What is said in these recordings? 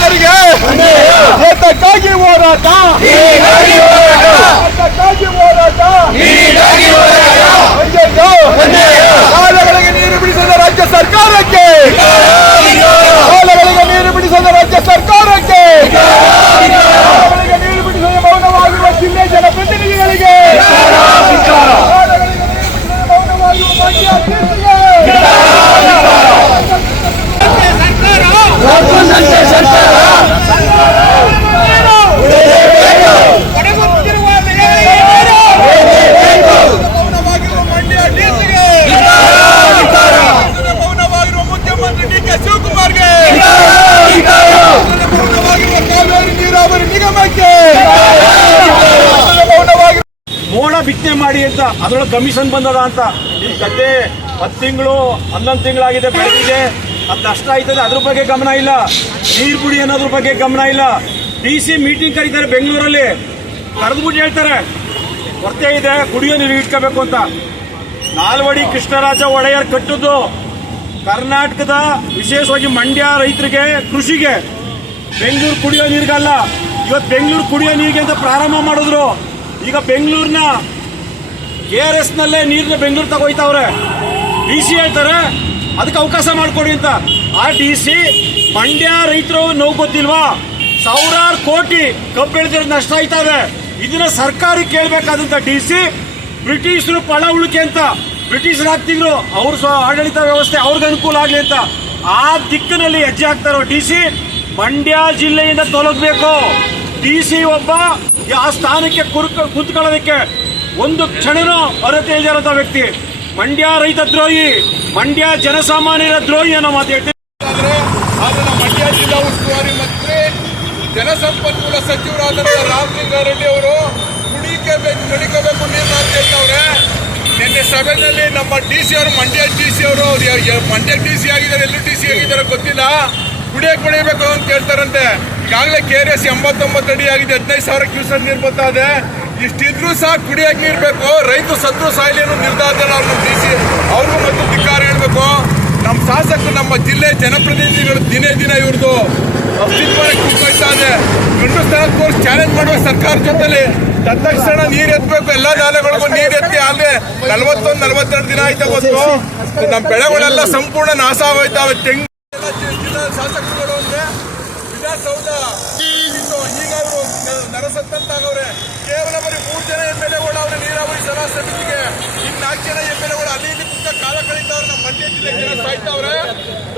ರೈತರಿಗೆ ಏತಕ್ಕಾಗಿ ಹೋರಾಟ, ಏತಕ್ಕಾಗಿ ಹೋರಾಟ. ಕಾಲಗಳಿಗೆ ನೀರು ಬಿಡಿಸದ ರಾಜ್ಯ ಸರ್ಕಾರಕ್ಕೆ, ಕಾಲಗಳಿಗೆ ನೀರು ಬಿಡಿಸದ ರಾಜ್ಯ ಸರ್ಕಾರಕ್ಕೆ, ಕಾಲಗಳಿಗೆ ನೀರು ಬಿಡಿಸದ ಮೌನವಾಗಿರುವ ಜಿಲ್ಲೆ ಜನಪ್ರತಿನಿಧಿಗಳಿಗೆ, ಕಾಲಗಳಿಗೆ ನೀರು ಬಿಡಿಸದ ಮೌನವಾಗಿರುವ ಮಂಡ್ಯ ಅಭ್ಯರ್ಥಿಗೆ ಮೌನವಾಗಿರುವ ಮುಖ್ಯಮಂತ್ರಿ ಡಿ.ಕೆ. ಶಿವಕುಮಾರ್ಗೆ, ಮೌನವಾಗಿರುವ ಕಾವೇರಿ ನೀರಾವರಿ ನಿಗಮಕ್ಕೆ, ಮೋಡ ಬಿತ್ತನೆ ಮಾಡಿ ಅಂತ ಅದ್ರೊಳಗೆ ಕಮಿಷನ್ ಬಂದದ ಅಂತ. ಈ ಗದ್ದೆ 10 ತಿಂಗಳು 11 ತಿಂಗಳಾಗಿದೆ, ಬೆಳೆದಿದೆ, ಅದು ನಷ್ಟ ಆಯ್ತದೆ, ಅದ್ರ ಬಗ್ಗೆ ಗಮನ ಇಲ್ಲ. ನೀರು ಬಿಡಿ ಅನ್ನೋದ್ರ ಬಗ್ಗೆ ಗಮನ ಇಲ್ಲ. DC ಮೀಟಿಂಗ್ ಕರೀತಾರೆ ಬೆಂಗಳೂರಲ್ಲಿ, ಕರೆದ್ಬಿಟ್ಟು ಹೇಳ್ತಾರೆ ಕೊರತೆ ಇದೆ, ಕುಡಿಯೋ ನೀರು ಇಟ್ಕೋಬೇಕು ಅಂತ. ನಾಲ್ವಡಿ ಕೃಷ್ಣರಾಜ ಒಡೆಯರ್ ಕಟ್ಟದ್ದು ಕರ್ನಾಟಕದ ವಿಶೇಷವಾಗಿ ಮಂಡ್ಯ ರೈತರಿಗೆ, ಕೃಷಿಗೆ. ಬೆಂಗಳೂರು ಕುಡಿಯೋ ನೀರಿಗಲ್ಲ. ಇವತ್ತು ಬೆಂಗಳೂರು ಕುಡಿಯೋ ನೀರಿಗೆ ಅಂತ ಪ್ರಾರಂಭ ಮಾಡಿದ್ರು. ಈಗ ಬೆಂಗಳೂರಿನ KRS ನಲ್ಲೇ ನೀರನ್ನ ಬೆಂಗಳೂರು ತಗೋಯ್ತಾವ್ರೆ. DC ಹೇಳ್ತಾರೆ ಅದಕ್ಕೆ ಅವಕಾಶ ಮಾಡಿಕೊಡಿ ಅಂತ. ಆ DC ಮಂಡ್ಯ ರೈತರು ನೋವು ಗೊತ್ತಿಲ್ವಾ? ಸಾವಿರಾರು ಕೋಟಿ ಕಬ್ಬು ಬೆಳೆದಿರೋ ನಷ್ಟ ಆಯ್ತಾವೆ. ಇದನ್ನ ಸರ್ಕಾರಕ್ಕೆ ಕೇಳಬೇಕಾದಂತ DC ಬ್ರಿಟಿಷರು ಪಳ ಉಳಿಕೆ ಅಂತ ಬ್ರಿಟಿಷರು ಹಾಕ್ತಿದ್ರು, ಅವ್ರ ಆಡಳಿತ ವ್ಯವಸ್ಥೆ ಅವ್ರಿಗೆ ಅನುಕೂಲ ಆಗಲಿ ಅಂತ. ಆ ದಿಕ್ಕಿನಲ್ಲಿ ಹೆಜ್ಜೆ ಹಾಕ್ತಾರೋ DC. ಮಂಡ್ಯ ಜಿಲ್ಲೆಯಿಂದ ತೊಲಗಬೇಕು. DC ಒಬ್ಬ ಆ ಸ್ಥಾನಕ್ಕೆ ಕುಂತ್ಕೊಳ್ಳೋದಕ್ಕೆ ಒಂದು ಕ್ಷಣನೂ ಅರ್ಹತೆ ಇಲ್ಲದಿರೋ ವ್ಯಕ್ತಿ. ಮಂಡ್ಯ ರೈತ ದ್ರೋಹಿ, ಮಂಡ್ಯ ಜನಸಾಮಾನ್ಯರ ದ್ರೋಹಿ ಅನ್ನೋ ಮಾತು ಹೇಳ್ತೀವಿ. ಅದನ್ನ ಮಂಡ್ಯ ಜಿಲ್ಲಾ ಉಸ್ತುವಾರಿ ಮಂತ್ರಿ ಜಲಸಂಪನ್ಮೂಲ ಸಚಿವರಾದಂತಹ ರಾಮಲಿಂಗಾರೆಡ್ಡಿ ಅವರು ಕುಡಿಕಬೇಕು ನೀರು ಅಂತ ಹೇಳ್ತವ್ರೆ. ನಿನ್ನೆ ಸಭೆಯಲ್ಲಿ ನಮ್ಮ DC ಅವರು, ಮಂಡ್ಯ DC ಅವರು, ಮಂಡ್ಯ DC ಆಗಿದ್ದಾರೆ, ಎಲ್ಲೂ DC ಆಗಿದ್ದಾರೆ ಗೊತ್ತಿಲ್ಲ, ಕುಡಿಯಬೇಕು ಅಂತ ಹೇಳ್ತಾರಂತೆ. ಈಗಾಗಲೇ KRS 89 ಅಡಿ ಆಗಿದೆ, 15,000 ಕ್ಯೂಸೆಕ್ ನೀರು ಬರ್ತಾ ಇದೆ. ಇಷ್ಟಿದ್ರು ಸಹ ಕುಡಿಯಕ್ಕೆ ನೀರು ಬೇಕು. ರೈತರು ಸತ್ರು ಸಾಯಿಲಿ ಅನ್ನೋ ನಿರ್ಧಾರ ಅವ್ರ DC ಅವ್ರಿಗೂ ಮತ್ತು ಧಿಕ್ಕಾರ ಹೇಳ್ಬೇಕು. ನಮ್ಮ ಶಾಸಕರು, ನಮ್ಮ ಜಿಲ್ಲೆ ಜನಪ್ರತಿನಿಧಿಗಳು ದಿನೇ ಇವ್ರದ್ದು ಅಸ್ತಿತ್ವಕ್ಕೆ ಕುಗ್ಗೋಯ್ತಾ ಇದೆ. ಗಂಡು ಸ್ಥಾನಕ್ಕೆ ಕೋರ್ಸ್ ಚಾಲೆಂಜ್ ಮಾಡುವ ಸರ್ಕಾರ ಜೊತೆಲಿ ತತ್ಕ್ಷಣ ನೀರು ಎತ್ತಬೇಕು. ಎಲ್ಲ ನಾಲೆಗಳಿಗೂ ನೀರು ಎತ್ತಿ ಆದ್ರೆ 41-42 ದಿನ ಆಯ್ತಾ ಗೊತ್ತು. ನಮ್ಮ ಬೆಳೆಗಳೆಲ್ಲ ಸಂಪೂರ್ಣ ನಾಶ ಆಗೋಯ್ತಾವೆ. ತೆಂಗು ಜಿಲ್ಲಾ ಶಾಸಕರುಗಳು ಅಂದ್ರೆ ವಿಧಾನಸೌಧ ಈಗ ಅವರು ನರಸತ್ತಂತಾಗವ್ರೆ. ಕೇವಲ ಬರೀ 3 ಜನ MLAಗಳು ಅವ್ರ ನೀರಾವರಿ ಸಲಹಾ ಸಮಿತಿಗೆ, ಇನ್ನು 4 ಜನ MLAಗಳು ಅಲ್ಲಿ ಇಲ್ಲಿ ಕುಂತ ಕಾಲ ಕಳೀತಾವ್ರೆ. ನಮ್ಮ ಮಂಡ್ಯ ಜಿಲ್ಲೆ ಜನ ಸಾಯ್ತಾವ್ರೆ,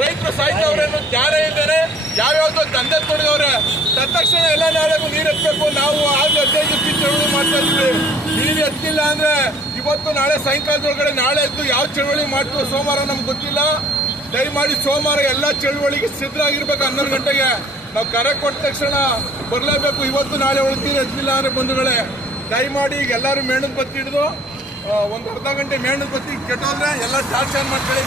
ರೈತರು ಸಾಯ್ತಾವ್ರೆ ಅನ್ನೋ ಜ್ಞಾನ ಇದ್ದಾರೆ. ಯಾವ್ಯಾವ್ದೋ ದಂಧೆ ತೊಡಗವ್ರೆ. ತತ್ಕ್ಷಣ ಎಲ್ಲ ನಾಳೆಗೂ ನೀರು ಎತ್ತಬೇಕು. ನಾವು ಆಗ್ಲೂ 15 ಫೀಟ್ ಚಳವಳಿ ಮಾಡ್ತಾ ಇದ್ವಿ. ನೀರು ಎತ್ತಿಲ್ಲ ಅಂದ್ರೆ ಇವತ್ತು ನಾಳೆ ಸಾಯಂಕಾಲದೊಳಗಡೆ ನಾಳೆ ಎದ್ದು ಯಾವ ಚಳವಳಿ ಮಾಡ್ತೀವಿ ಸೋಮವಾರ ನಮ್ಗೆ ಗೊತ್ತಿಲ್ಲ. ದಯಮಾಡಿ ಸೋಮವಾರ ಎಲ್ಲ ಚಳವಳಿಗೆ ಸಿದ್ಧರಾಗಿರ್ಬೇಕು. 11 ಗಂಟೆಗೆ ನಾವು ಕರೆ ಕೊಟ್ಟ ತಕ್ಷಣ ಬರಲೇಬೇಕು. ಇವತ್ತು ನಾಳೆ ಒಳಗೆ ನೀರು ಎತ್ತಿಲ್ಲ ಅಂದ್ರೆ ಬಂಧುಗಳೇ ದಯಮಾಡಿ ಈಗ ಎಲ್ಲರೂ ಮೇಣದ ಬತ್ತಿ ಹಿಡಿದು ಒಂದು ಅರ್ಧ ಗಂಟೆ ಮೇಣದ ಬತ್ತಿ ಕೆಟ್ಟೋದ್ರೆ ಎಲ್ಲ ಚಾರ್ಜ್ ಮಾಡ್ಕೊಳ್ಳಿ.